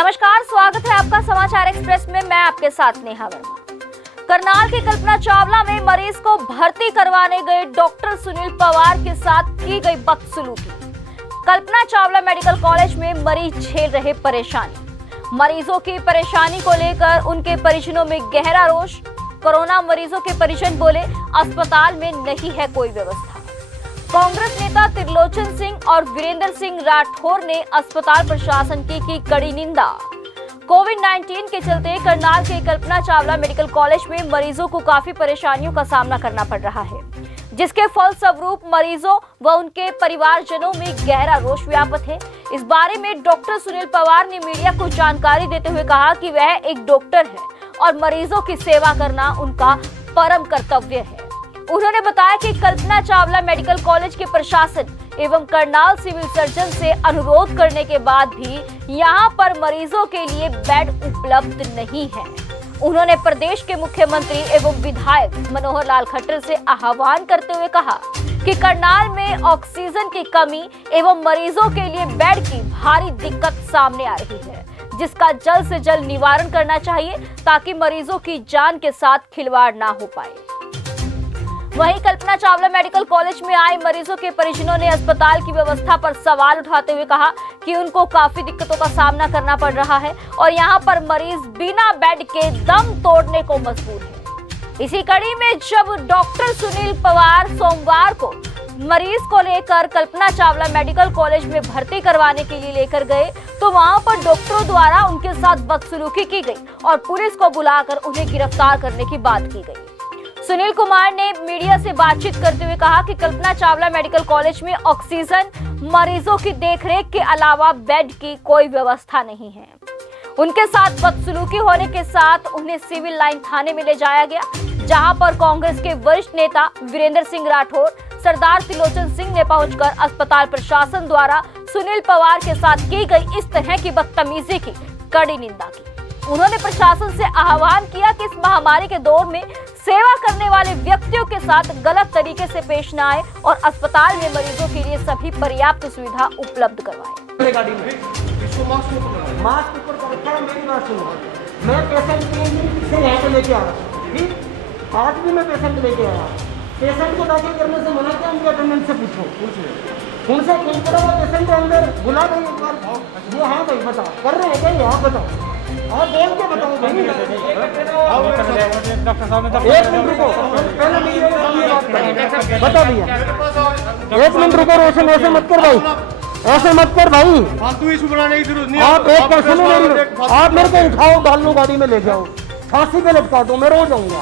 नमस्कार, स्वागत है आपका समाचार एक्सप्रेस में। मैं आपके साथ नेहा वर्मा। करनाल के कल्पना चावला में मरीज को भर्ती करवाने गए डॉक्टर सुनील पवार के साथ की गई बदसलूकी। कल्पना चावला मेडिकल कॉलेज में मरीज झेल रहे परेशानी। मरीजों की परेशानी को लेकर उनके परिजनों में गहरा रोष। कोरोना मरीजों के परिजन बोले, अस्पताल में नहीं है कोई व्यवस्था। कांग्रेस नेता त्रिलोचन सिंह और वीरेंद्र सिंह राठौर ने अस्पताल प्रशासन की कड़ी निंदा। कोविड-19 के चलते करनाल के कल्पना चावला मेडिकल कॉलेज में मरीजों को काफी परेशानियों का सामना करना पड़ रहा है, जिसके फलस्वरूप मरीजों व उनके परिवारजनों में गहरा रोष व्याप्त है। इस बारे में डॉक्टर सुनील पवार ने मीडिया को जानकारी देते हुए कहा कि वह एक डॉक्टर है और मरीजों की सेवा करना उनका परम कर्तव्य है। उन्होंने बताया कि कल्पना चावला मेडिकल कॉलेज के प्रशासन एवं करनाल सिविल सर्जन से अनुरोध करने के बाद भी यहां पर मरीजों के लिए बेड उपलब्ध नहीं है। उन्होंने प्रदेश के मुख्यमंत्री एवं विधायक मनोहर लाल खट्टर से आह्वान करते हुए कहा कि करनाल में ऑक्सीजन की कमी एवं मरीजों के लिए बेड की भारी दिक्कत सामने आ रही है, जिसका जल्द से जल्द निवारण करना चाहिए ताकि मरीजों की जान के साथ खिलवाड़ ना हो पाए। वहीं कल्पना चावला मेडिकल कॉलेज में आए मरीजों के परिजनों ने अस्पताल की व्यवस्था पर सवाल उठाते हुए कहा कि उनको काफी दिक्कतों का सामना करना पड़ रहा है और यहां पर मरीज बिना बेड के दम तोड़ने को मजबूर है। इसी कड़ी में जब डॉक्टर सुनील पवार सोमवार को मरीज को लेकर कल्पना चावला मेडिकल कॉलेज में भर्ती करवाने के लिए लेकर गए तो वहां पर डॉक्टरों द्वारा उनके साथ बदसलूकी की गई और पुलिस को बुलाकर उन्हें गिरफ्तार करने की बात की गई। सुनील कुमार ने मीडिया से बातचीत करते हुए कहा कि कल्पना चावला मेडिकल कॉलेज में ऑक्सीजन, मरीजों की देखरेख के अलावा बेड की कोई व्यवस्था नहीं है। उनके साथ बदसलूकी होने के साथ उन्हें सिविल लाइन थाने में ले जाया गया, जहां पर कांग्रेस के वरिष्ठ नेता वीरेंद्र सिंह राठौर, सरदार त्रिलोचन सिंह ने पहुंचकर अस्पताल प्रशासन द्वारा सुनील पवार के साथ की गई इस तरह की बदतमीजी की कड़ी निंदा की। उन्होंने प्रशासन से आह्वान किया कि इस महामारी के दौर में सेवा करने वाले व्यक्तियों के साथ गलत तरीके से पेश न आए और अस्पताल में मरीजों के लिए सभी पर्याप्त सुविधा उपलब्ध करवाएं। मैं पेशेंट से यहाँ पे लेके आ रहा, आज भी मैं पेशेंट लेके आया। पेशेंट को दाखिल करने से मना किया, उनके अटेंडेंट से पूछो, उनसे पेशेंट अंदर बुला दें एक बार। ये हाँ भाई बताओ, कर रहे हैं क्या? आप बताओ और बोल के बताओ भाई। एक मिनट रुको, बता भैया, एक मिनट रुको रोशन, ऐसे मत कर भाई, ऐसे मत कर भाई। फालतू इशू बनाने की जरूरत नहीं। आप एक कर सुनो मेरी, आप मेरे को उठाओ, डाल लो गाड़ी में ले जाओ, फांसी पे लटका दो, मैं रोज आऊंगा,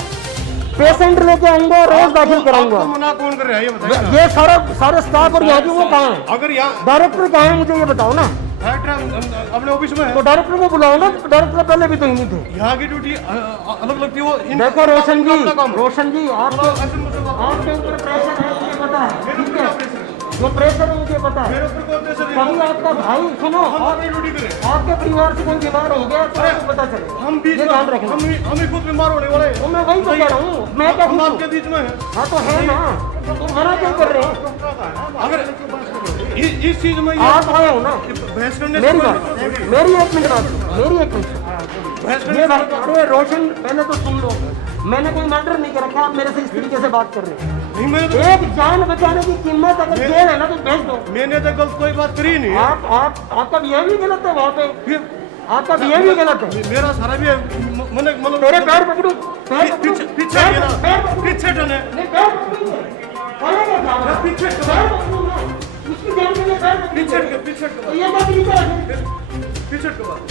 पेशेंट लेके आऊंगा, रोज दाखिल कराऊंगा। मना कौन कर रहा है ये बताइए? ये सारे स्टाफ और यहाँ वो कहाँ है? अगर यहाँ डायरेक्टर कहाँ है मुझे ये बताओ ना। अपने ऑफिस में है तो डायरेक्टर को बुलाओ ना, डायरेक्टर पहले भी तो ही नहीं थे। यहाँ की ड्यूटी अलग लगती है। वो देखो रोशन जी, आपके ऊपर प्रेशर है, मुझे पता है, ठीक है, जो प्रेशर है मुझे पता है। कभी आपका भाई सुनो, आपके परिवार से कोई बीमार हो गया तो आपको पता चले, हम बीच में हम ही खुद बीमार होने वाले हैं। मैं वही तो कह रहा हूँ, मैं क्या हम आपके बीच में है। हाँ तो है ना, तो मना क्यों कर रहे हैं? अगर इस चीज में आप आए हो ना, बहस करने मेरी बात, मेरी एक मिनट बात, मेरी एक मिनट। ये भाई, अरे रोशन पहले तो सुन लो, मैंने कोई मर्डर नहीं कर रखा, आप मेरे से इस तरीके से बात कर रहे हैं। एक जान बचाने की कीमत अगर जेल है ना तो भेज दो। मैंने तो गलत कोई बात करी नहीं। आपका बिहेव भी गलत है वहाँ पे, आपका बिहेव भी गलत है। मेरा सारा भी मतलब तेरे पैर पकड़ू, पीछे पीछे टने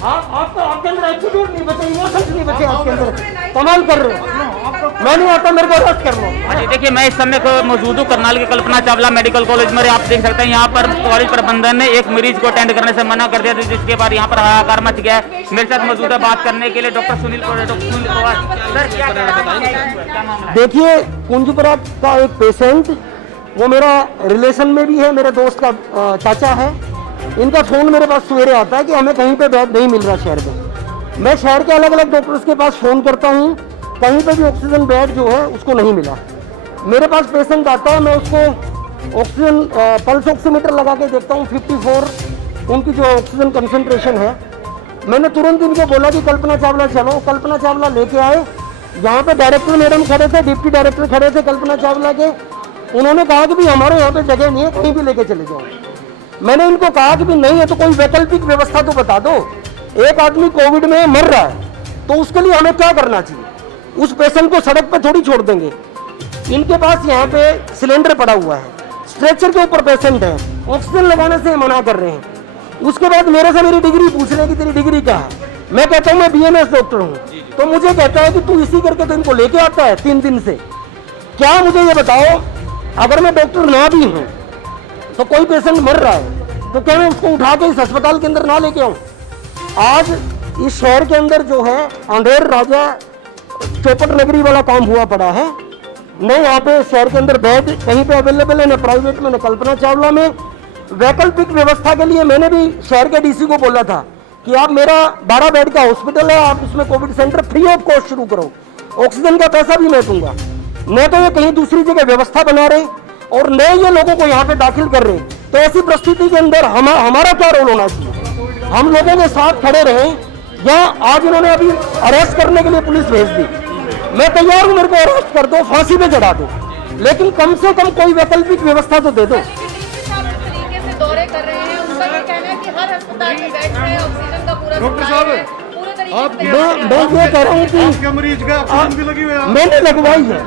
आपके अंदर एटीट्यूड नहीं बचे, इमोशंस नहीं बचे आपके अंदर, कमाल कर रहे हो। मैं नहीं आता, मेरे को अरेस्ट कर लो। हाँ जी, देखिए मैं इस समय को मौजूद हूँ करनाल के कल्पना चावला मेडिकल कॉलेज में। आप देख सकते हैं यहाँ पर कॉलेज प्रबंधन ने एक मरीज को अटेंड करने से मना कर दिया था, जिसके बाद यहाँ पर हाहाकार मच गया। मेरे साथ मौजूद है बात करने के लिए डॉक्टर सुनील पवार। सर क्या बताएं? देखिए, कुंजपुरा का एक पेशेंट, वो मेरा रिलेशन में भी है, मेरे दोस्त का चाचा है। इनका फ़ोन मेरे पास सवेरे आता है कि हमें कहीं पे बेड नहीं मिल रहा शहर में। मैं शहर के अलग अलग डॉक्टर्स के पास फ़ोन करता हूँ, कहीं पे भी ऑक्सीजन बेड जो है उसको नहीं मिला। मेरे पास पेशेंट आता है, मैं उसको ऑक्सीजन पल्स ऑक्सीमीटर लगा के देखता हूँ, 54 उनकी जो ऑक्सीजन कंसंट्रेशन है मैंने तुरंत इनको बोला कि कल्पना चावला चलो, कल्पना चावला लेके आए। यहाँ पे डायरेक्टर मैडम खड़े थे, डिप्टी डायरेक्टर खड़े थे कल्पना चावला के। उन्होंने कहा कि भी हमारे यहाँ पे जगह नहीं है, कहीं भी लेके चले जाओ। मैंने इनको कहा कि भी नहीं है तो कोई वैकल्पिक व्यवस्था तो बता दो। एक आदमी कोविड में मर रहा है तो उसके लिए हमें क्या करना चाहिए? उस पेशेंट को सड़क पे थोड़ी छोड़ देंगे। इनके पास यहाँ पे सिलेंडर पड़ा हुआ है, स्ट्रेचर के ऊपर पेशेंट है, ऑक्सीजन लगाने से मना कर रहे हैं। उसके बाद मेरे से मेरी डिग्री पूछ रहे हैं कि तेरी डिग्री क्या है। मैं कहता हूँ मैं BMS डॉक्टर हूँ, तो मुझे कहता है कि तू इसी करके तो इनको लेके आता है 3 दिन से। क्या मुझे ये बताओ, अगर मैं डॉक्टर ना भी हूँ तो कोई पेशेंट मर रहा है तो क्या मैं उसको उठा के इस अस्पताल के अंदर ना लेके आऊँ? आज इस शहर के अंदर जो है अंधेर राजा चौपट नगरी वाला काम हुआ पड़ा है। न यहाँ पे शहर के अंदर बेड कहीं पे अवेलेबल है, न प्राइवेट में न कल्पना चावला में। वैकल्पिक व्यवस्था के लिए मैंने भी शहर के DC को बोला था कि आप मेरा 12 बेड का हॉस्पिटल है, आप उसमें Covid centre free of cost शुरू करो, ऑक्सीजन का पैसा भी मैं दूंगा। न तो ये कहीं दूसरी जगह व्यवस्था बना रहे और न ये लोगों को यहाँ पे दाखिल कर रहे। तो ऐसी परिस्थिति के अंदर हमारा क्या रोल होना चाहिए? हम लोगों के साथ खड़े रहें या आज इन्होंने अभी अरेस्ट करने के लिए पुलिस भेज दी। मैं तैयार हूँ, मेरे को अरेस्ट कर दो, फांसी पे चढ़ा दो, लेकिन कम से कम कोई वैकल्पिक व्यवस्था तो दे दो। तरीके से दौरे कर रहे हैं, उनका ये कहना है कि हर अस्पताल में बेड है, ऑक्सीजन का पूरा डॉक्टर सप्लाई साहब, है, पूरे तरीके आप से मैं ये कह रहा हूँ कि आपके मरीज का ऑक्सीजन भी लगी हुई है। मैंने लगवाई है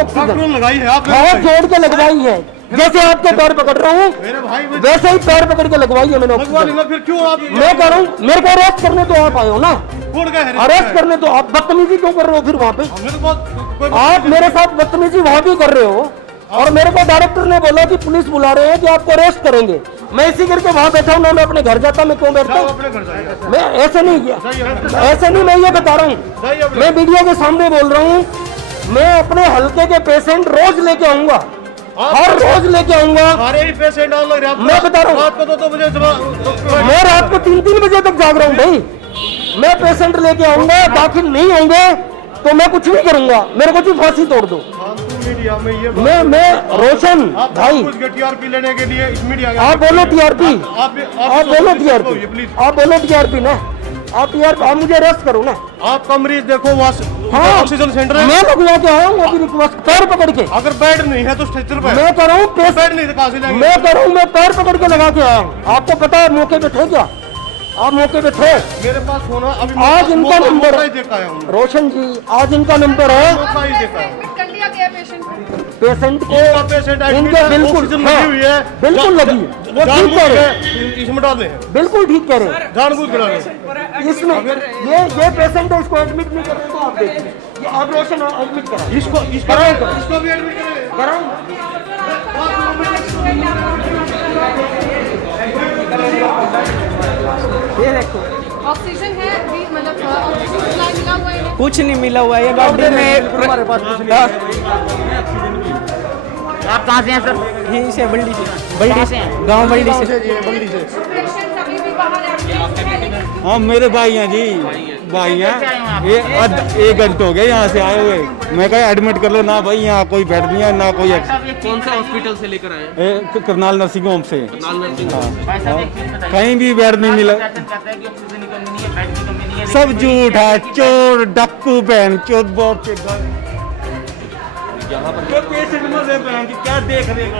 डॉक्टरों ऑक्सीजन, ने लगाई है, आप हाथ जोड़ के लगवाई है। जैसे आपके पैर पकड़ रहा हूँ मेरे भाई वैसे ही पैर पकड़ के लगवाई है मैंने लगवा ऑक्सीजन। लेना, फिर क्यों आप मैं कह रहा हूँ मेरे को अरेस्ट करने तो आप आए हो ना, कौन का है? अरेस्ट करने तो आप बदतमीजी क्यों कर रहे हो फिर वहाँ पे? हमने तो बहुत आप मेरे साथ बदतमीजी वहाँ भी कर रहे हो और मेरे को डायरेक्टर ने बोला कि पुलिस बुला रहे हैं कि आपको अरेस्ट करेंगे। मैं इसी करके वहाँ बैठा हूँ ना, मैं अपने घर जाता, मैं क्यों बैठता हूँ? अपने घर जाइए। मैं ऐसे नहीं किया, ऐसे नहीं, मैं ये बता रहा हूँ, मैं मीडिया के सामने बोल रहा हूँ। मैं अपने हल्के के पेशेंट रोज लेके आऊंगा, हर रोज लेके आऊंगा। सारे ही पेशेंट लग रहे हैं। मैं बता रहा हूँ, रात को 2 बजे मैं रात को 3-3 बजे तक जाग रहा हूँ भाई। मैं पेशेंट लेके आऊंगा, दाखिल नहीं होंगे तो मैं कुछ नहीं करूंगा, मेरे को सिर्फ फांसी तोड़ दो। मीडिया में ये मैं रोशन भाई, कुछ TRP लेने के लिए इस मीडिया आप बोलो TRP, आप बोलो TRP, प्लीज। आप बोलो TRP ना, आप TRP, आप मुझे अरेस्ट करो ना। आपका मरीज देखो हाँ, ऑक्सीजन सेंटर है। मैं लगवा के आया हूँ अभी रिक्वेस्ट, पैर पकड़ के। अगर बेड नहीं है तो स्ट्रेचर पे मैं कर रहा हूँ बेड नहीं तो कहाँ से लाएंगे? मैं कर रहा हूँ, मैं पैर पकड़ के लगा के आया हूँ। आपको पता है मौके पे थे क्या? आप मौके पे थे? मेरे पास फोन है अभी, आज इनका नंबर मौका ही देखा है हमने। रोशन जी, आज इनका नंबर है। मौका ही देखा है। एडमिट कर लिया गया पेशेंट को। पेशेंट इनका पेशेंट को एडमिट इनके है, बिल्कुल ऑक्सीजन हाँ, लगी हुई है, बिल्कुल लगी है, वो ठीक कह रहे हैं, इसमें डाले हैं, बिल्कुल ठीक कह रहे हैं। जानबूझ के डाले हैं। इसमें ये पेशेंट है, इसको एडमिट नहीं करें तो आप देखिए, ये आप रोशन एडमिट करा इसको भी एडमिट करें। कराऊं। ये देखो ऑक्सीजन है अभी, मतलब ऑक्सीजन सप्लाई मिला हुआ है। कुछ नहीं मिला हुआ है, ये गाड़ी में हमारे पास कुछ हाँ, आप कहाँ से हैं सर? यहीं से बल्डी से, कहाँ से हैं? गांव बल्डी से। पेशेंट अभी भी बाहर है। हाँ मेरे भाई हैं जी, भाई हैं। ये 1 घंटे हो गए यहाँ से आए हुए। मैं कहा एडमिट कर लो ना भाई, यहाँ कोई बेड नहीं है ना कोई। कौन सा हॉस्पिटल से लेकर आए? करनाल नर्सिंग होम से। करनाल नर्सिंग भाई साहब एक चीज़ बताइए, कहीं भी बेड नहीं मिला। प्रशासन कहता है कि ऑक्सीजन की कमी नहीं है, बेड की कमी नहीं है, सब लेकिन झूठ है, चोर डक्कू बहन चोर बाप के पेशेंट मर रहे बहन की, क्या देख रहे हैं?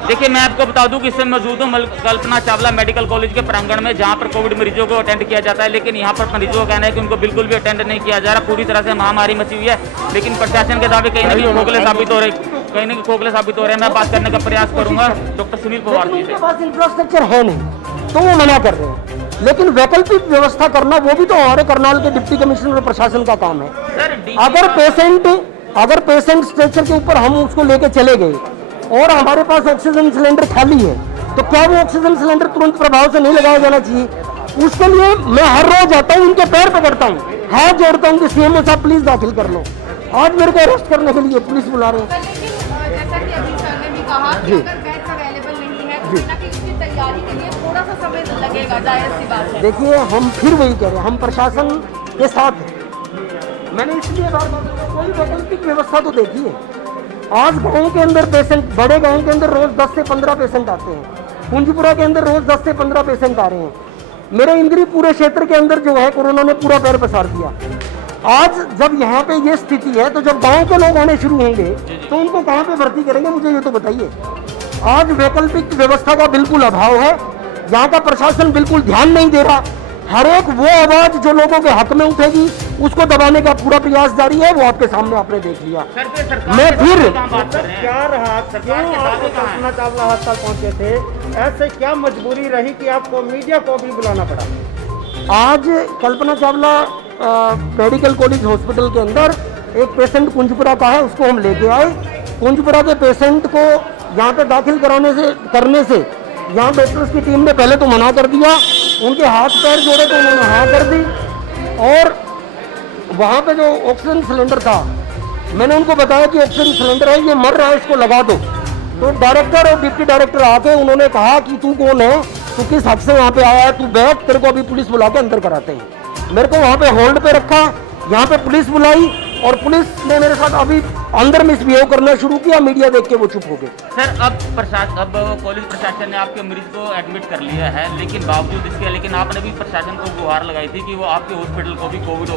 देखिए मैं आपको बता दूं कि इसमें मौजूद हूँ कल्पना चावला मेडिकल कॉलेज के प्रांगण में, जहां पर कोविड मरीजों को अटेंड किया जाता है, लेकिन यहां पर मरीजों का कहना है कि उनको बिल्कुल भी अटेंड नहीं किया जा रहा। पूरी तरह से महामारी मची हुई है, लेकिन प्रशासन के दावे कहीं ना कहीं खोखले साबित हो रहे हैं। मैं बात करने का प्रयास करूंगा डॉक्टर सुनील पवार जी से। उनके पास इंफ्रास्ट्रक्चर है नहीं तो वो मना कर रहे हैं, लेकिन वैकल्पिक व्यवस्था करना वो भी तो हमारे करनाल के डिप्टी कमिश्नर और प्रशासन का काम है। सर अगर पेशेंट स्ट्रेचर के ऊपर हम उसको लेके चले गए और हमारे पास ऑक्सीजन सिलेंडर खाली है तो क्या वो ऑक्सीजन सिलेंडर तुरंत प्रभाव से नहीं लगाया जाना चाहिए? उसके लिए मैं हर रोज आता हूँ, उनके पैर पकड़ता हूँ, हाथ जोड़ता हूँ कि CMO साहब प्लीज दाखिल कर लो। आज मेरे को अरेस्ट करने के लिए पुलिस बुला रहे हैं। लेकिन जैसा कि अभी सर ने भी कहा कि अगर बेड अवेलेबल नहीं है तो ना कि उसकी तैयारी के लिए थोड़ा सा समय लगेगा, जायज सी बात है। देखिए हम फिर वही कह रहे हैं, हम प्रशासन के साथ हैं। मैंने इसलिए बार कोई वैकल्पिक व्यवस्था तो देखिए। आज गाँव के अंदर पेशेंट, बड़े गाँव के अंदर रोज 10 से 15 पेशेंट आते हैं, पूंजीपुरा के अंदर रोज 10 से 15 पेशेंट आ रहे हैं। मेरे इंद्री पूरे क्षेत्र के अंदर जो है कोरोना ने पूरा पैर पसार दिया। आज जब यहाँ पे ये स्थिति है तो जब गांव के लोग आने शुरू होंगे तो उनको कहाँ पे भर्ती करेंगे, मुझे ये तो बताइए। आज वैकल्पिक व्यवस्था का बिल्कुल अभाव है, यहाँ का प्रशासन बिल्कुल ध्यान नहीं दे रहा। हर एक वो आवाज जो लोगों के हक में उठेगी उसको दबाने का पूरा प्रयास जारी है, वो आपके सामने आपने देख लिया। मैं फिर क्या रहा, क्यों आप कल्पना चावला अस्पताल पहुंचे थे, ऐसे क्या मजबूरी रही कि आपको मीडिया को भी बुलाना पड़ा? आज Kalpana Chawla medical college hospital के अंदर एक पेशेंट कुंजपुरा का है, उसको हम लेके आए। कुंजपुरा के पेशेंट को यहाँ पे दाखिल करने से यहाँ डॉक्टर्स की टीम ने पहले तो मना कर दिया, उनके हाथ पैर जोड़े तो उन्होंने हाँ कर दी। और वहाँ पे जो ऑक्सीजन सिलेंडर था, मैंने उनको बताया कि ऑक्सीजन सिलेंडर है, ये मर रहा है, इसको लगा दो। तो डायरेक्टर और डिप्टी डायरेक्टर आके उन्होंने कहा कि तू कौन है, तू किस हक से यहाँ पे आया है, तू बैठ, तेरे को अभी पुलिस बुला के अंदर कराते हैं। मेरे को वहाँ पे होल्ड पे रखा, यहाँ पे पुलिस बुलाई और पुलिस ने मेरे साथ अभी अंदर मिसबिहेव करना शुरू किया। मीडिया देख के वो चुप हो गए। सर अब कॉलेज प्रशासन ने आपके मरीज को एडमिट कर लिया है, लेकिन बावजूद इसके लेकिन आपने भी प्रशासन को गुहार लगाई थी कि वो आपके हॉस्पिटल को भी कोविड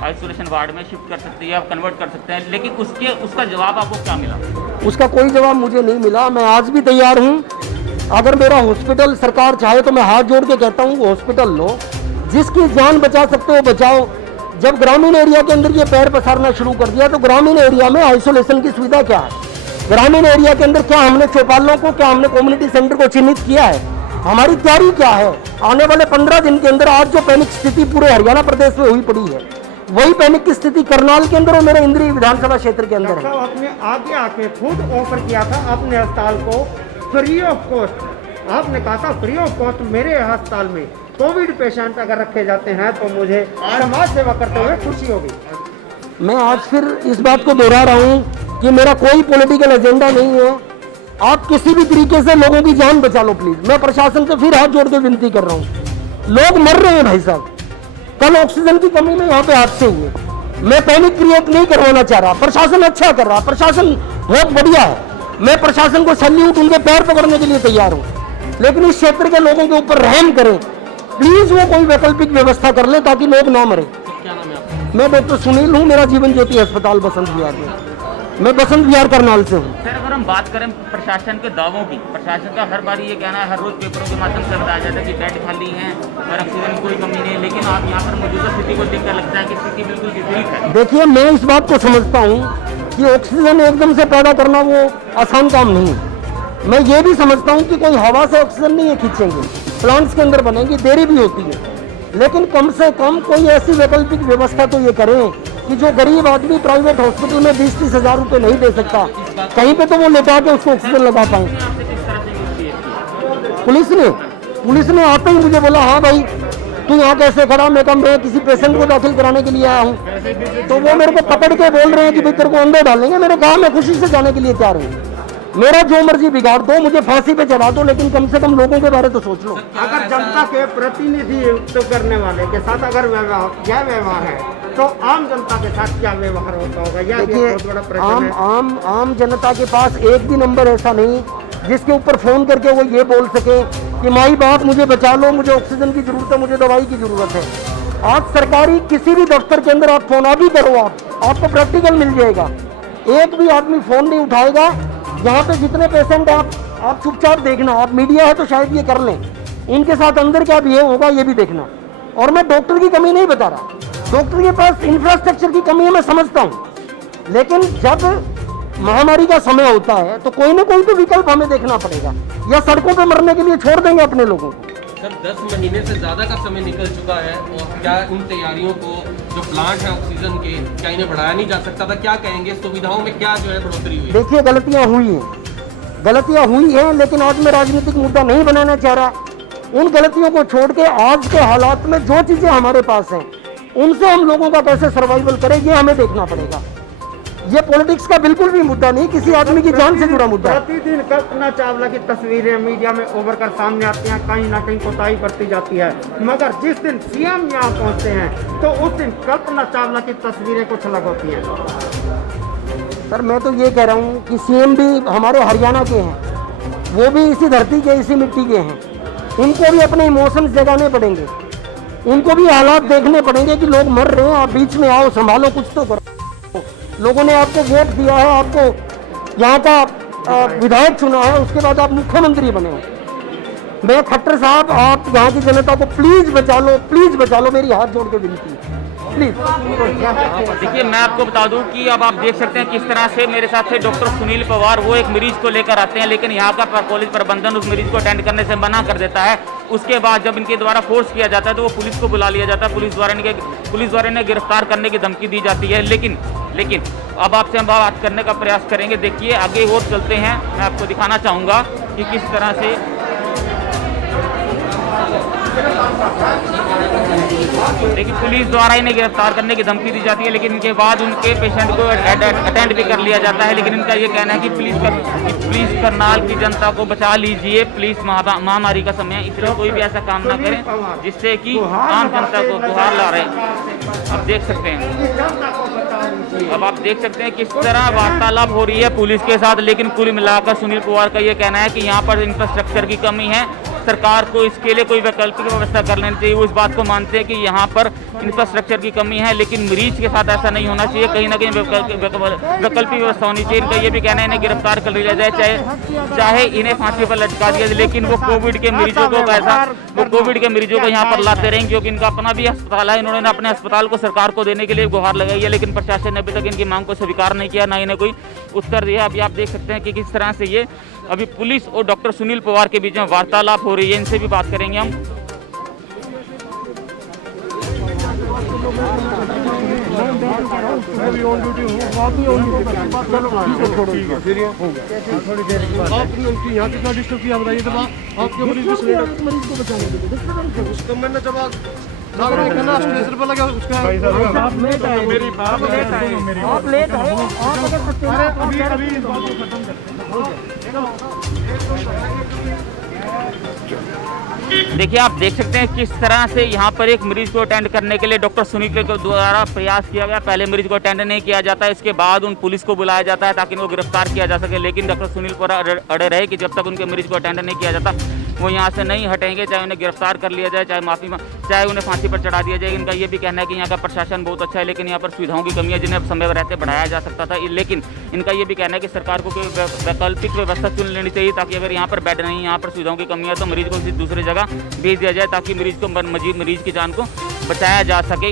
आइसोलेशन वार्ड में शिफ्ट कर सकती है, आप कन्वर्ट कर सकते हैं, लेकिन उसका जवाब आपको क्या मिला? उसका कोई जवाब मुझे नहीं मिला। मैं आज भी तैयार हूँ, अगर मेरा हॉस्पिटल सरकार चाहे तो मैं हाथ जोड़ के कहता हूँ वो हॉस्पिटल लो, जिसकी जान बचा सकते हो बचाओ। जब ग्रामीण एरिया के अंदर ये पैर पसारना शुरू कर दिया तो ग्रामीण एरिया में आइसोलेशन की सुविधा क्या है? ग्रामीण एरिया के अंदर क्या हमने चौपालों को, क्या हमने कम्युनिटी सेंटर को चिन्हित किया है? हमारी तैयारी क्या है? आने वाले 15 दिन के अंदर आज जो पैनिक स्थिति पूरे हरियाणा प्रदेश में हुई पड़ी है, वही पैनिक की स्थिति करनाल के अंदर और मेरे इंद्री विधानसभा क्षेत्र के अंदर है। आपने आगे आके खुद ऑफर किया था अपने अस्पताल को फ्री ऑफ कॉस्ट, आपने कहा था फ्री ऑफ कॉस्ट मेरे अस्पताल में कोविड पेशेंट अगर रखे जाते हैं तो मुझे समाज सेवा करते हुए खुशी होगी। मैं आज फिर इस बात को दोहरा रहा हूँ कि मेरा कोई पॉलिटिकल एजेंडा नहीं है। आप किसी भी तरीके से लोगों की जान बचा लो प्लीज। मैं प्रशासन से फिर हाथ जोड़ के विनती कर रहा हूँ, लोग मर रहे हैं भाई साहब। कल ऑक्सीजन की कमी में यहाँ पे हादसे हुए, मैं पैनिक क्रिएट नहीं करवाना चाह रहा। प्रशासन अच्छा कर रहा, प्रशासन बहुत बढ़िया है, मैं प्रशासन को सैल्यूट, उनके पैर पकड़ने के लिए तैयार हूँ, लेकिन इस क्षेत्र के लोगों के ऊपर रहम करें प्लीज। वो कोई वैकल्पिक व्यवस्था कर ले ताकि लोग ना मरे। क्या नाम है आपका? मैं डॉक्टर सुनील हूँ, मेरा जीवन ज्योति अस्पताल बसंत विहार में, मैं बसंत विहार करनाल से हूँ। सर अगर हम बात करें प्रशासन के दावों की, प्रशासन का हर बार ये कहना है, हर रोज पेपरों के माध्यम से बताया जाता है कि बेड खाली हैं और ऑक्सीजन की कोई कमी नहीं है, लेकिन आप यहाँ पर मौजूदा स्थिति को देखकर लगता है कि स्थिति बिल्कुल विपरीत है। देखिए, मैं इस बात को समझता हूँ कि ऑक्सीजन एकदम से पैदा करना वो आसान काम नहीं है। मैं ये भी समझता हूँ कि कोई हवा से ऑक्सीजन नहीं है खींचेंगे, प्लांट्स के अंदर बनेंगी, देरी भी होती है, लेकिन कम से कम कोई ऐसी वैकल्पिक व्यवस्था तो ये करें कि जो गरीब आदमी प्राइवेट हॉस्पिटल में 20-30 हज़ार रुपये नहीं दे सकता, कहीं पे तो वो लेटा के उसको ऑक्सीजन लगा पाए। पुलिस ने आते ही मुझे बोला, हाँ भाई तू यहाँ कैसे खड़ा? मैं कहा मैं किसी पेशेंट को दाखिल कराने के लिए आया हूँ। तो वो मेरे को पकड़ के बोल रहे हैं कि भाई तेरे को अंदर डालेंगे। मैंने कहा मैं खुशी से जाने के लिए तैयार हूँ, मेरा जो मर्जी बिगाड़ दो, मुझे फांसी पे चढ़ा दो, लेकिन कम से कम लोगों के बारे तो सोच लो। अगर जनता के प्रतिनिधित्व करने वाले के साथ अगर यह व्यवहार है तो आम जनता के साथ क्या व्यवहार होता होगा? यह भी बहुत बड़ा प्रश्न है। आम जनता के पास एक भी नंबर ऐसा नहीं जिसके ऊपर फोन करके वो ये बोल सके कि माई बाप मुझे बचा लो, मुझे ऑक्सीजन की जरूरत है, मुझे दवाई की जरूरत है। आज सरकारी किसी भी दफ्तर के अंदर आप फोन अभी करो, आपको प्रैक्टिकल मिल जाएगा। एक भी आदमी फोन नहीं उठाएगा। यहाँ पे जितने पेशेंट आप चुपचाप देखना, आप मीडिया है तो शायद ये कर लें, इनके साथ अंदर क्या बिहेव होगा ये भी देखना। और मैं डॉक्टर की कमी नहीं बता रहा, डॉक्टर के पास इंफ्रास्ट्रक्चर की कमी है, मैं समझता हूँ, लेकिन जब महामारी का समय होता है तो कोई ना कोई तो विकल्प हमें देखना पड़ेगा, या सड़कों पे मरने के लिए छोड़ देंगे अपने लोगों को। सर 10 महीने से ज़्यादा का समय निकल चुका है और क्या इन तैयारियों को, जो प्लांट है ऑक्सीजन के, क्या इन्हें बढ़ाया नहीं जा सकता था? क्या कहेंगे, सुविधाओं में क्या जो है बढ़ोतरी हुई? देखिए, गलतियाँ हुई हैं, लेकिन आज मैं राजनीतिक मुद्दा नहीं बनाना चाह रहा। उन गलतियों को छोड़ के आज के हालात में जो चीज़ें हमारे पास हैं उनसे हम लोगों का कैसे सर्वाइवल करें ये हमें देखना पड़ेगा। ये पॉलिटिक्स का बिल्कुल भी मुद्दा नहीं, किसी आदमी की जान से जुड़ा मुद्दा है। प्रतिदिन कल्पना चावला की तस्वीरें मीडिया में उभर कर सामने आती हैं, कहीं ना कहीं कोताही बरती जाती है, मगर जिस दिन सीएम यहाँ पहुँचते हैं तो उस दिन कल्पना चावला की तस्वीरें कुछ अलग होती हैं। सर मैं तो ये कह रहा हूँ कि सीएम भी हमारे हरियाणा के हैं, वो भी इसी धरती के, इसी मिट्टी के हैं। इनको भी अपने इमोशंस जगाने पड़ेंगे, इनको भी हालात देखने पड़ेंगे कि लोग मर रहे हैं, आप बीच में आओ, संभालो, कुछ तो करो। लोगों ने आपको वोट दिया है, आपको यहाँ का विधायक चुना है, उसके बाद आप मुख्यमंत्री बने हो। मैं खट्टर साहब, आप यहाँ की जनता को प्लीज बचा लो, प्लीज बचा लो, मेरी हाथ जोड़ के विनती है, प्लीज। देखिए, मैं आपको बता दूं कि अब आप देख सकते हैं किस तरह से मेरे साथ थे डॉक्टर सुनील पवार। वो एक मरीज को लेकर आते हैं, लेकिन यहाँ का कॉलेज प्रबंधन उस मरीज को अटेंड करने से मना कर देता है। उसके बाद जब इनके द्वारा फोर्स किया जाता है तो वो पुलिस को बुला लिया जाता है, पुलिस द्वारा इन्हें गिरफ्तार करने की धमकी दी जाती है। लेकिन अब आपसे हम बात करने का प्रयास करेंगे। देखिए, आगे और चलते हैं, मैं आपको दिखाना चाहूँगा कि किस तरह से देखिए पुलिस द्वारा इन्हें गिरफ्तार करने की धमकी दी जाती है, लेकिन इनके बाद उनके पेशेंट को अटेंड भी कर लिया जाता है। लेकिन इनका ये कहना है कि प्लीज करनाल की जनता को बचा लीजिए, प्लीज महामारी का समय है, इसलिए कोई भी ऐसा काम ना करें जिससे कि आम जनता को गुहार ला रहे हैं। आप देख सकते हैं, अब आप देख सकते हैं किस तरह वार्तालाप हो रही है पुलिस के साथ। लेकिन कुल मिलाकर सुनील पवार का ये कहना है कि यहाँ पर इंफ्रास्ट्रक्चर की कमी है, सरकार को इसके लिए कोई वैकल्पिक व्यवस्था कर लेनी चाहिए। वो इस बात को मानते हैं कि यहाँ पर इंफ्रास्ट्रक्चर की कमी है, लेकिन मरीज के साथ ऐसा नहीं होना चाहिए, कहीं ना कहीं वैकल्पिक व्यवस्था होनी चाहिए। इनका ये भी कहना है इन्हें गिरफ्तार कर लिया जाए, चाहे इन्हें फांसी पर लटका दिया जाए, लेकिन वो कोविड के मरीजों को यहाँ पर लाते रहेंगे, क्योंकि इनका अपना भी अस्पताल है। इन्होंने अपने अस्पताल को सरकार को देने के लिए गुहार लगाई है, लेकिन प्रशासन ने अभी तक इनकी मांग को स्वीकार नहीं किया, ना इन्हें कोई उत्तर दिया। अभी आप देख सकते हैं कि किस तरह से ये अभी पुलिस और डॉक्टर सुनील पवार के बीच में वार्तालाप हो रही है। इनसे भी बात करेंगे हम। यहाँ कितना डिस्टर्ब किया बताइए, तो आपके मरीज को बचाने के लिए उसको मैंने जवाब स्टेशन पर लगा उसका आप लेट आए, आप अगर देखिए, आप देख सकते हैं किस तरह से यहाँ पर एक मरीज को अटेंड करने के लिए डॉक्टर सुनील के द्वारा प्रयास किया गया। पहले मरीज को अटेंड नहीं किया जाता है, इसके बाद उन पुलिस को बुलाया जाता है ताकि उनको गिरफ्तार किया जा सके। लेकिन डॉक्टर सुनील पर अड़े रहे कि जब तक उनके मरीज को अटेंड नहीं किया जाता वो यहाँ से नहीं हटेंगे, चाहे उन्हें गिरफ्तार कर लिया जाए, चाहे उन्हें फांसी पर चढ़ा दिया जाए। इनका ये भी कहना है कि यहाँ का प्रशासन बहुत अच्छा है, लेकिन यहाँ पर सुविधाओं की कमी है जिन्हें समय रहते बढ़ाया जा सकता था। लेकिन इनका ये भी कहना है कि सरकार को कोई वैकल्पिक व्यवस्था चुन लेनी चाहिए, ताकि अगर यहाँ पर बेड नहीं, यहाँ पर सुविधाओं की कमी है, तो मरीज को किसी दूसरी जगह भेज दिया जाए, ताकि मरीज की जान को बचाया जा सके।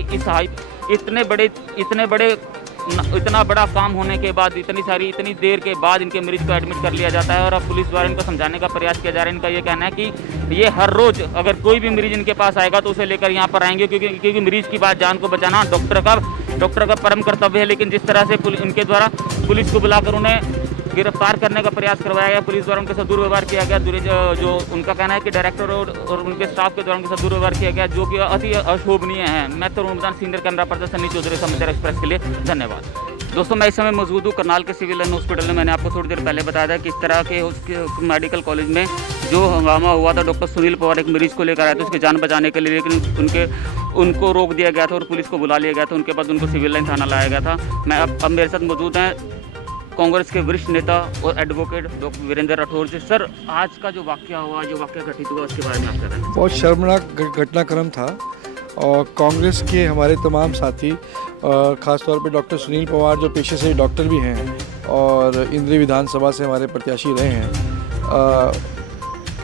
इतना बड़ा काम होने के बाद, इतनी देर के बाद इनके मरीज को एडमिट कर लिया जाता है, और अब पुलिस द्वारा इनको समझाने का प्रयास किया जा रहा है। इनका ये कहना है कि ये हर रोज अगर कोई भी मरीज इनके पास आएगा तो उसे लेकर यहाँ पर आएंगे, क्योंकि मरीज की बात, जान को बचाना डॉक्टर का परम कर्तव्य है। लेकिन जिस तरह से इनके द्वारा पुलिस को बुलाकर उन्हें गिरफ्तार करने का प्रयास करवाया गया, पुलिस द्वारा उनके साथ दुर्व्यवहार किया गया, जो उनका कहना है कि डायरेक्टर और उनके स्टाफ के द्वारा उनके साथ दुर्व्यवहार किया गया, जो कि अति अशोभनीय है। मैं Tarun Maidan, senior camera person Sunny Chaudhary, Samachar express के लिए धन्यवाद। दोस्तों, मैं इस समय मौजूद हूँ करनाल के सिविल लाइन हॉस्पिटल में। मैंने आपको थोड़ी देर पहले बताया था किस तरह के उसके मेडिकल कॉलेज में जो हंगामा हुआ था। डॉक्टर सुनील पवार एक मरीज को लेकर आए थे उसकी जान बचाने के लिए, लेकिन उनको रोक दिया गया था और पुलिस को बुला लिया गया था। उनके बाद उनको सिविल लाइन थाना लाया गया था। मैं अब मेरे साथ मौजूद हैं कांग्रेस के वरिष्ठ नेता और एडवोकेट डॉक्टर वीरेंद्र राठौर जी। सर, आज का जो वाकया घटित हुआ उसके बारे में आप करें। बहुत शर्मनाक घटनाक्रम था, और कांग्रेस के हमारे तमाम साथी, ख़ास तौर पे डॉक्टर सुनील पवार जो पेशे से डॉक्टर भी हैं और इंद्री विधानसभा से हमारे प्रत्याशी रहे हैं,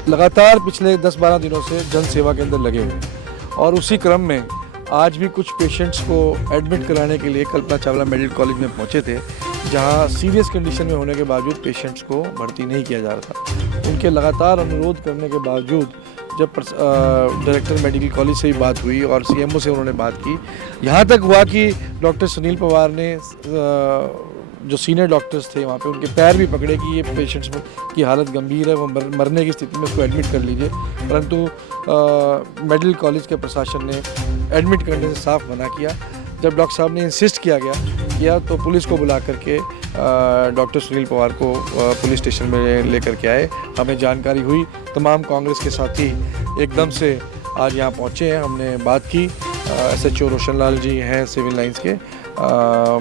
लगातार पिछले 10-12 दिनों से जन सेवा के अंदर लगे हुए हैं। और उसी क्रम में आज भी कुछ पेशेंट्स को एडमिट कराने के लिए कल्पना चावला मेडिकल कॉलेज में पहुंचे थे, जहां सीरियस कंडीशन में होने के बावजूद पेशेंट्स को भर्ती नहीं किया जा रहा था। उनके लगातार अनुरोध करने के बावजूद जब डायरेक्टर मेडिकल कॉलेज से ही बात हुई और सीएमओ से उन्होंने बात की, यहाँ तक हुआ कि डॉक्टर सुनील पवार ने जो सीनियर डॉक्टर्स थे वहाँ पे उनके पैर भी पकड़े कि ये पेशेंट्स की हालत गंभीर है, वो मरने की स्थिति में उसको एडमिट कर लीजिए। परंतु मेडिकल कॉलेज के प्रशासन ने एडमिट करने से साफ मना किया। जब डॉक्टर साहब ने इंसिस्ट किया तो पुलिस को बुला करके डॉक्टर सुनील पवार को पुलिस स्टेशन में लेकर के आए। हमें जानकारी हुई, तमाम कांग्रेस के साथी एकदम से आज यहाँ पहुँचे हैं। हमने बात की, SHO रोशन लाल जी हैं सिविल लाइंस के,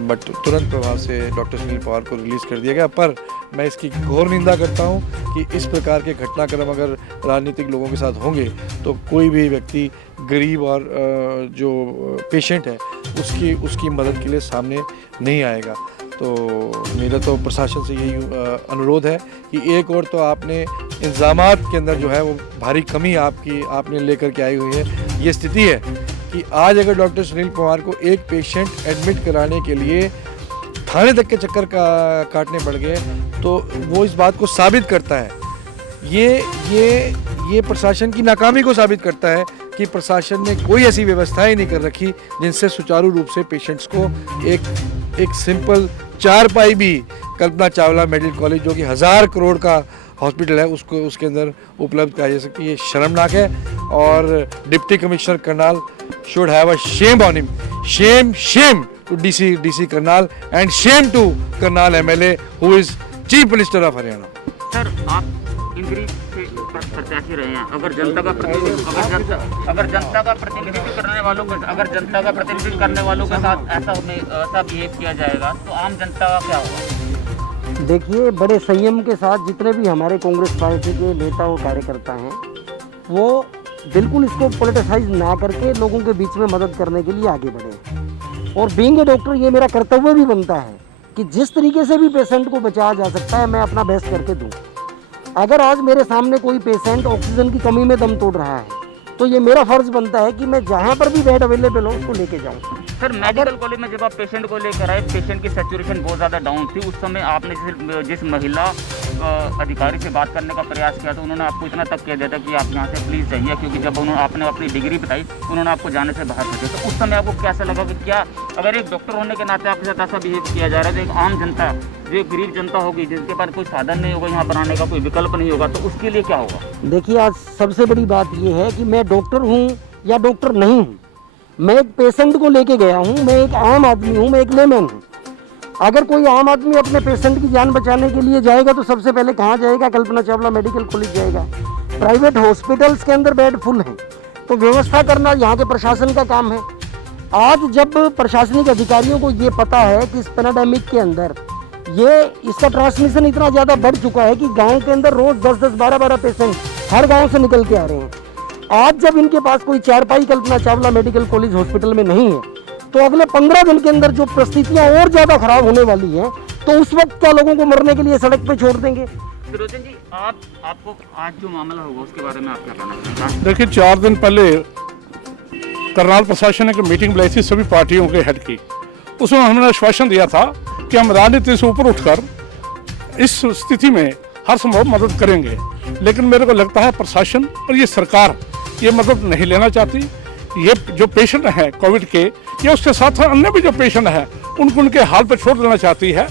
बट तुरंत प्रभाव से डॉक्टर सुनील पवार को रिलीज़ कर दिया गया। पर मैं इसकी घोर निंदा करता हूं कि इस प्रकार के घटनाक्रम अगर राजनीतिक लोगों के साथ होंगे तो कोई भी व्यक्ति गरीब और जो पेशेंट है उसकी मदद के लिए सामने नहीं आएगा। तो मेरा तो प्रशासन से यही अनुरोध है कि एक और तो आपने इंतजामात के अंदर जो है वो भारी कमी आपने लेकर के आई हुई है। ये स्थिति है कि आज अगर डॉक्टर सुनील पवार को एक पेशेंट एडमिट कराने के लिए थाने तक के चक्कर काटने पड़ गए तो वो इस बात को साबित करता है, ये प्रशासन की नाकामी को साबित करता है कि प्रशासन ने कोई ऐसी व्यवस्थाएं नहीं कर रखी जिनसे सुचारू रूप से पेशेंट्स को एक सिंपल चारपाई भी कल्पना चावला मेडिकल कॉलेज जो कि 1000 करोड़ का हॉस्पिटल है उसके अंदर उपलब्ध कराई जा सकती है। ये शर्मनाक है और deputy commissioner Karnal should have a shame on him, shame to DC Karnal and shame to Karnal MLA who is Chief Minister of Haryana। Sir आप इंद्री से प्रत्याशी रहे हैं, अगर जनता का प्रतिनिधित्व करने वालों के साथ ऐसा बिहेव किया जाएगा तो आम जनता का क्या होगा? देखिए, बड़े संयम के साथ जितने भी हमारे कांग्रेस पार्टी के नेता और कार्यकर्ता हैं वो बिल्कुल इसको पॉलिटिसाइज ना करके लोगों के बीच में मदद करने के लिए आगे बढ़े। और बीइंग ए डॉक्टर ये मेरा कर्तव्य भी बनता है कि जिस तरीके से भी पेशेंट को बचाया जा सकता है मैं अपना बेस्ट करके दूं। अगर आज मेरे सामने कोई पेशेंट ऑक्सीजन की कमी में दम तोड़ रहा है तो ये मेरा फर्ज बनता है कि मैं जहां पर भी बेड अवेलेबल हो उसको लेके जाऊं। सर मेडिकल कॉलेज में जब आप पेशेंट को लेकर आए, पेशेंट की सैचुरेशन बहुत ज़्यादा डाउन थी, उस समय आपने जिस महिला अधिकारी से बात करने का प्रयास किया तो उन्होंने आपको इतना तक कह दिया था कि आप यहाँ से प्लीज़ जाइए, क्योंकि जब आपने अपनी डिग्री बताई उन्होंने आपको जाने से बाहर कर दिया। तो उस समय आपको कैसा लगा कि क्या अगर एक डॉक्टर होने के नाते आपके साथ ऐसा बिहेव किया जा रहा है तो एक आम जनता जो गरीब जनता होगी जिसके पास कोई साधन नहीं होगा, यहाँ पर आने का कोई विकल्प नहीं होगा, तो उसके लिए क्या होगा? देखिए, आज सबसे बड़ी बात ये है कि मैं डॉक्टर हूँ या डॉक्टर नहीं हूँ, मैं एक पेशेंट को लेके गया हूँ, मैं एक आम आदमी हूँ, मैं एक लेमैन हूँ। अगर कोई आम आदमी अपने पेशेंट की जान बचाने के लिए जाएगा तो सबसे पहले कहाँ जाएगा? कल्पना चावला मेडिकल कॉलेज जाएगा। प्राइवेट हॉस्पिटल्स के अंदर बेड फुल हैं तो व्यवस्था करना यहाँ के प्रशासन का काम है। आज जब प्रशासनिक अधिकारियों को ये पता है कि इस पैंडेमिक के अंदर इसका ट्रांसमिशन इतना ज़्यादा बढ़ चुका है कि गांव के अंदर रोज 10-10, 12-12 पेशेंट हर गांव से निकल के आ रहे हैं। आज जब इनके पास कोई चारपाई Kalpana Chawla medical college hospital में नहीं है तो अगले 15 दिन के अंदर जो परिस्थितियां और ज़्यादा खराब होने वाली हैं तो उस वक्त क्या लोगों को मरने के लिए सड़क पे छोड़ देंगे? फिरोजन जी, आपको आज जो मामला होगा उसके बारे में आप क्या कहना चाहेंगे? देखिए, 4 दिन पहले करनाल प्रशासन ने एक मीटिंग बुलाई थी सभी पार्टियों के हेड की। उसमें हमने आश्वासन दिया था कि हम राजनीति से ऊपर उठकर इस स्थिति में हर संभव मदद करेंगे, लेकिन मेरे को लगता है प्रशासन और ये सरकार ये मदद नहीं लेना चाहती। ये जो पेशेंट हैं कोविड के या उसके साथ अन्य भी जो पेशेंट हैं उनके हाल पर छोड़ देना चाहती है।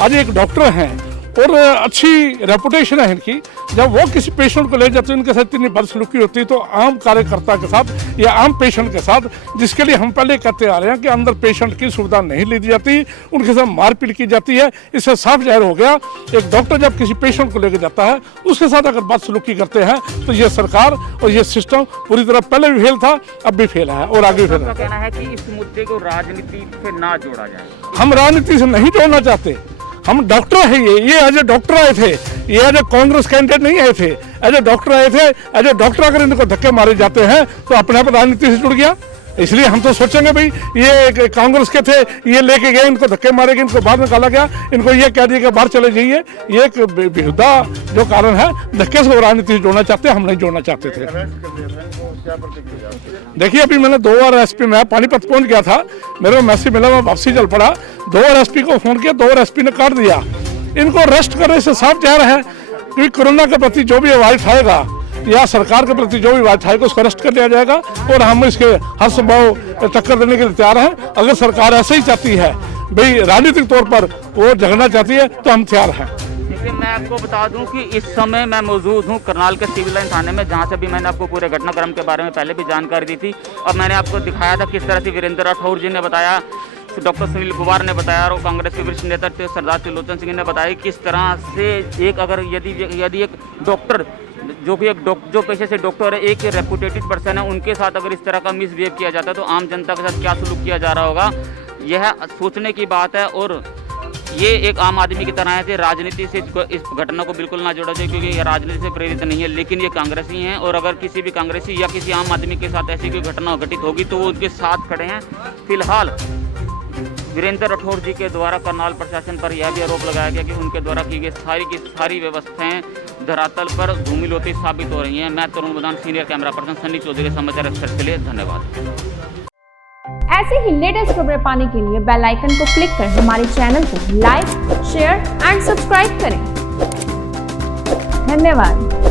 आज एक डॉक्टर हैं और अच्छी रेपुटेशन है इनकी, जब वो किसी पेशेंट को ले जाते हैं उनके साथ इतनी बदसलूकी होती है तो आम कार्यकर्ता के साथ या आम पेशेंट के साथ, जिसके लिए हम पहले कहते आ रहे हैं कि अंदर पेशेंट की सुविधा नहीं ली जाती, उनके साथ मारपीट की जाती है। इससे साफ जाहिर हो गया एक डॉक्टर जब किसी पेशेंट को लेकर जाता है उसके साथ अगर बदसलूकी करते हैं तो ये सरकार और ये सिस्टम पूरी तरह पहले भी फेल था, अब भी फेल है और आगे फेल है। कहना है कि इस मुद्दे को राजनीति से ना जोड़ा जाए। हम राजनीति से नहीं जोड़ना चाहते, हम डॉक्टर है। ये एज ए डॉक्टर आए थे, ये एज ए कांग्रेस कैंडिडेट नहीं आए थे, एज ए डॉक्टर आए थे। एज ए डॉक्टर अगर इनको धक्के मारे जाते हैं तो अपने आप राजनीति से जुड़ गया। इसलिए हम तो सोचेंगे भाई ये कांग्रेस के थे, ये लेके गए, इनको धक्के मारे गए, इनको बाहर निकाला गया, इनको ये कह दिया कि बाहर चले जाइए। ये एक बेहुदा जो कारण है, धक्के से राजनीति से जोड़ना चाहते, हम नहीं जोड़ना चाहते थे। देखिए, अभी मैंने 2 बार एसपी में पानीपत पहुंच गया था, मेरे को मैसेज मिला, मैं वापसी चल पड़ा। 2 बार एसपी को फोन किया, 2 बार एसपी ने काट दिया। इनको अरेस्ट करने से साफ जाहिर है कि कोरोना के प्रति जो भी आवाज उठाएगा या सरकार के प्रति जो भी आवाज उठाएगा उसको अरेस्ट कर लिया जाएगा और हम इसके हर संभव टक्कर देने के लिए तैयार हैं। अगर सरकार ऐसे ही चाहती है, भाई राजनीतिक तौर पर वो झगड़ना चाहती है, तो हम तैयार हैं। देखिए, मैं आपको बता दूं कि इस समय मैं मौजूद हूं करनाल के सिविल लाइन थाने में, जहां से भी मैंने आपको पूरे घटनाक्रम के बारे में पहले भी जानकारी दी थी। अब मैंने आपको दिखाया था किस तरह से वीरेंद्र राठौर जी ने बताया, डॉक्टर सुनील पवार ने बताया और कांग्रेस के वरिष्ठ नेता सरदार त्रिलोचन सिंह ने बताया किस तरह से एक अगर यदि एक डॉक्टर जो भी जो पेशे से डॉक्टर है, एक रेपुटेटेड पर्सन है, उनके साथ अगर इस तरह का मिसबिहेव किया जाता है तो आम जनता के साथ क्या सलूक किया जा रहा होगा, यह सोचने की बात है। और ये एक आम आदमी की तरह आए थे। राजनीति से इस घटना को बिल्कुल ना जोड़ा जाए, क्योंकि ये राजनीति से प्रेरित नहीं है, लेकिन ये कांग्रेसी हैं और अगर किसी भी कांग्रेसी या किसी आम आदमी के साथ ऐसी कोई घटना घटित होगी तो वो उनके साथ खड़े हैं। फिलहाल वीरेंद्र राठौर जी के द्वारा करनाल प्रशासन पर यह भी आरोप लगाया गया कि उनके द्वारा की गई सारी की सारी व्यवस्थाएं धरातल पर धूमिल होती साबित हो रही हैं। मैं Tarun Badan, senior camera person, Sunny Chaudhary, Samachar express के लिए धन्यवाद। ऐसे ही लेटेस्ट खबरें पाने के लिए बेल आइकन को क्लिक कर हमारे चैनल को लाइक, शेयर एंड सब्सक्राइब करें। धन्यवाद।